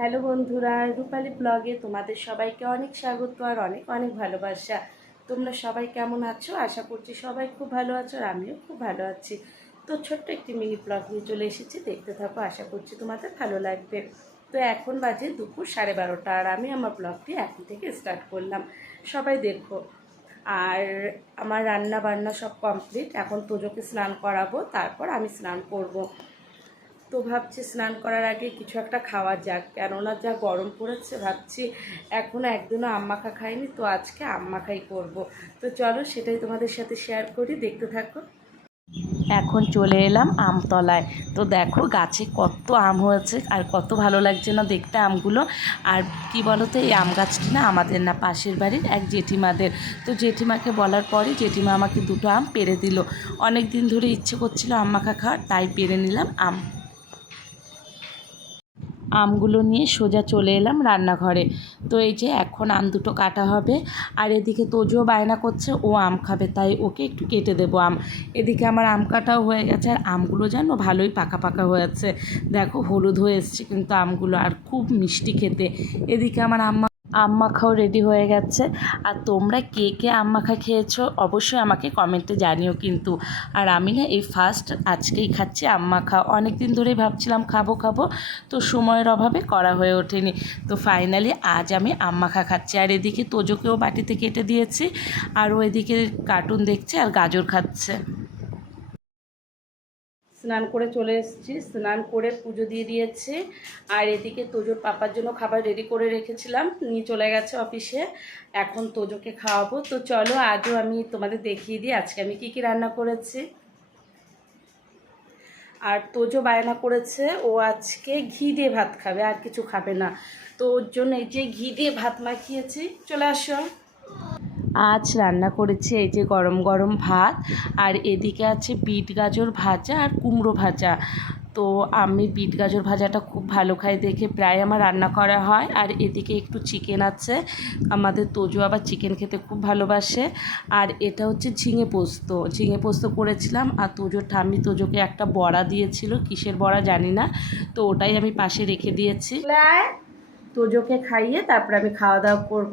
Hello বন্ধুরা, রূপালী ব্লগে তোমাদের সবাইকে অনেক স্বাগত আর অনেক অনেক ভালোবাসা। তোমরা সবাই কেমন আছো? আশা করছি সবাই খুব ভালো আছো আর আমিও খুব ভালো আছি। তো ছোট্ট একটি মিনি ব্লগ নিয়ে চলে এসেছি, দেখতে থাকো, আশা করছি তোমাদের ভালো লাগবে। তো এখন বাজে দুপুর সাড়ে বারোটা আর আমি আমার ব্লগটি এখন থেকে স্টার্ট করলাম। সবাই দেখো, আর আমার রান্না বান্না সব কমপ্লিট এখন তোজোকে স্নান করাবো, তারপর আমি স্নান করব। তো ভাবছি স্নান করার আগে কিছু একটা খাওয়া যাক। কেননা যা গরম পড়েছে ভাবছি এখনও একদিনও আম্মাখা খাইনি, তো আজকে আম্মাখাই করব। তো চলো সেটাই তোমাদের সাথে শেয়ার করি, দেখতে থাকো। এখন চলে এলাম আমতলায়। তো দেখো গাছে কত আম হয়েছে, আর কত ভালো লাগছে না দেখতে আমগুলো। আর কি বলো তো এই আম গাছটি না আমাদের না পাশের বাড়ির এক জেঠিমাদের। তো জেঠিমাকে বলার পরে জেঠিমা আমাকে দুটো আম পেরে দিল। অনেক দিন ধরে ইচ্ছে করছিল আম মাখা খাওয়ার, তাই পেরে নিলাম আম। আমগুলো নিয়ে সোজা চলে এলাম রান্নাঘরে। তো এই যে এখন আম দুটো কাটা হবে, আর এদিকে তোজো বায়না করছে, ও আম খাবে, তাই ওকে একটু কেটে দেবো আম। এদিকে আমার আম কাটাও হয়ে গেছে, আর আমগুলো যেন ভালোই পাকা পাকা হয়ে হয়েছে দেখো হলুদ হয়ে এসছে কিন্তু আমগুলো, আর খুব মিষ্টি খেতে। এদিকে আমার আম্মা আম মাখাও রেডি হয়ে গেছে। আর তোমরা কে কে আম মাখা খেয়েছো অবশ্যই আমাকে কমেন্টে জানিও কিন্তু। আর আমি না এই ফার্স্ট আজকেই খাচ্ছি আম মাখা অনেক দিন ধরেই ভাবছিলাম খাব খাব। তো সময়ের অভাবে করা হয়ে ওঠেনি। তো ফাইনালি আজ আমি আম মাখা খাচ্ছি। আর এদিকে তোজোকেও বাটিতে কেটে দিয়েছি। আর ও এদিকে কার্টুন দেখছে আর গাজর খাচ্ছে। স্নান করে চলে এসেছি। স্নান করে পুজো দিয়ে দিয়েছি। আর এদিকে তোজোর পাপার জন্য খাবার রেডি করে রেখেছিলাম। নিয়ে চলে গেছে অফিসে এখন তোজোকে খাওয়াবো। তো চলো আজও আমি তোমাদের দেখিয়ে দিই আজকে আমি কি কি রান্না করেছি। আর তোজো বায়না করেছে। ও আজকে ঘি দিয়ে ভাত খাবে, আর কিছু খাবে না। তো ওর জন্য এই যে ঘি দিয়ে ভাত মাখিয়েছি। চলে আসো। আজ রান্না করেছি এই যে গরম গরম ভাত, আর এদিকে আছে বিট গাজর ভাজা আর কুমড়ো ভাজা। তো আমি বিট গাজর ভাজাটা খুব ভালো খাই দেখে প্রায় আমার রান্না করা হয়। আর এদিকে একটু চিকেন আছে, আমাদের তোজো আবার চিকেন খেতে খুব ভালোবাসে। আর এটা হচ্ছে ঝিঙে পোস্ত। ঝিঙে পোস্ত করেছিলাম আর তোজোর ঠাম্মি তোজোকে একটা বড়া দিয়েছিল, কিসের বড়া জানি না। তো ওটাই আমি পাশে রেখে দিয়েছি। তোজোকে খাইয়ে তারপরে আমি খাওয়া দাওয়া করব।